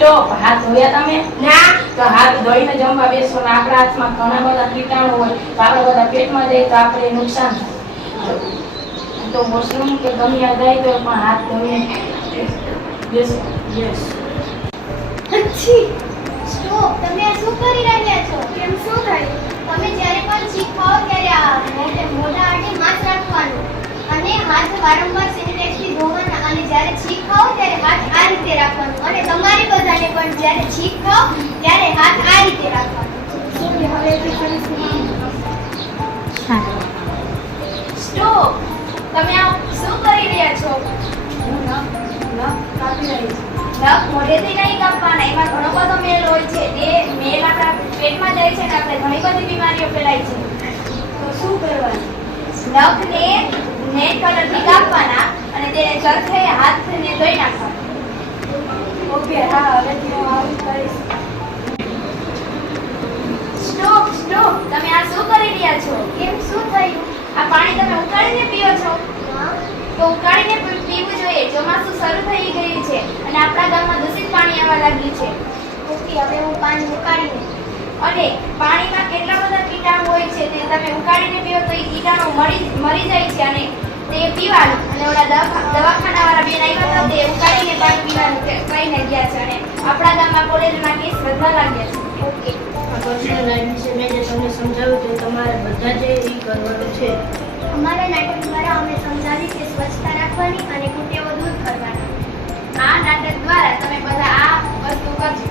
Stop. હાથ ધોયા તમે? ના. તો હાથ ધોઈને જમવા બેસો ને આપણા હાથમાં ઘણા બધા કીટાણુ હોય તો આપણે બધા પેટમાં જાય તો આપણે નુકસાન થાય. તો વોશરૂમ કે ગમે ત્યાં જાય તો પણ હાથ ધોઈને બેસો. યસ. અચ્છી. સ્ટોપ. તમે આ શું કરી રહ્યા છો? કેમ શું થયું? તમે જ્યારે પણ છીંક ખાઓ ત્યારે મોઢા આડે માસ્ક રાખવાનું અને હાથ વારંવાર સેનિટાઈઝથી ધોવાના અને જ્યારે છીંક ખાઓ ત્યારે હાથ આ રીતે રાખવાનું અને તમારે બધાને પણ જ્યારે છીંક ખાઓ ત્યારે હાથ આ રીતે રાખવાનું. હવેથી ફરીથી સ્ટોપ. તમે આ શું કરી રહ્યા છો? હું નખ કાપી રહી છું. નખ મોઢેથી નહીં કાપવાના, એમાં ઘણો બધો મેલ હોય છે. તે મેલ આપણા પેટમાં જાય છે અને આપણે ઘણી બધી બીમારીઓ ફેલાય છે. તો શું કરવાનું? નખને નેટ કલરથી કાપવાના અને તેને ચરખે હાથને ધોઈ નાખવાના. ઓકે, હા, હવેથી હું આવું જ કરીશ. સ્ટોપ. સ્ટોપ. તમે આ શું કરી રહ્યા છો? કેમ શું થયું? આ પાણી તમે ઉકાળીને પીઓ છો? તો ઉકાળીને પીવું જોઈએ. ચોમાસું શરૂ થઈ ગયું છે અને આપણા ગામમાં દૂષિત પાણી આવવા લાગ્યું છે. ઓકે, હવે હું પાણી ઉકાળીને અને પાણીમાં કેટલા બધા કીટાણુ હોય છે તે તમે ઉકાળીને પીઓ તો એ કીટાણુ મરી જાય છે અને તે પીવાનું. અને ઓલા દવાખાનાવાળા બેન આવ્યા હતા તે ઉકાળીને પાણી પીવાનું કહીને ગયા છે અને આપણા ગામમાં કોલેરાના કેસ વધવા લાગ્યા છે. ઓકે. આ પર્સનલ લાઈફ વિશે મેં જે તમને સમજાવ્યું તે તમારે બધા જે એ કરવાનું છે. અમારા નાટક દ્વારા અમે સમજાવી કે સ્વચ્છતા રાખવાની અને કુટેવો દૂર કરવાના. આ નાટક દ્વારા તમે બધા આ વસ્તુ કરજો.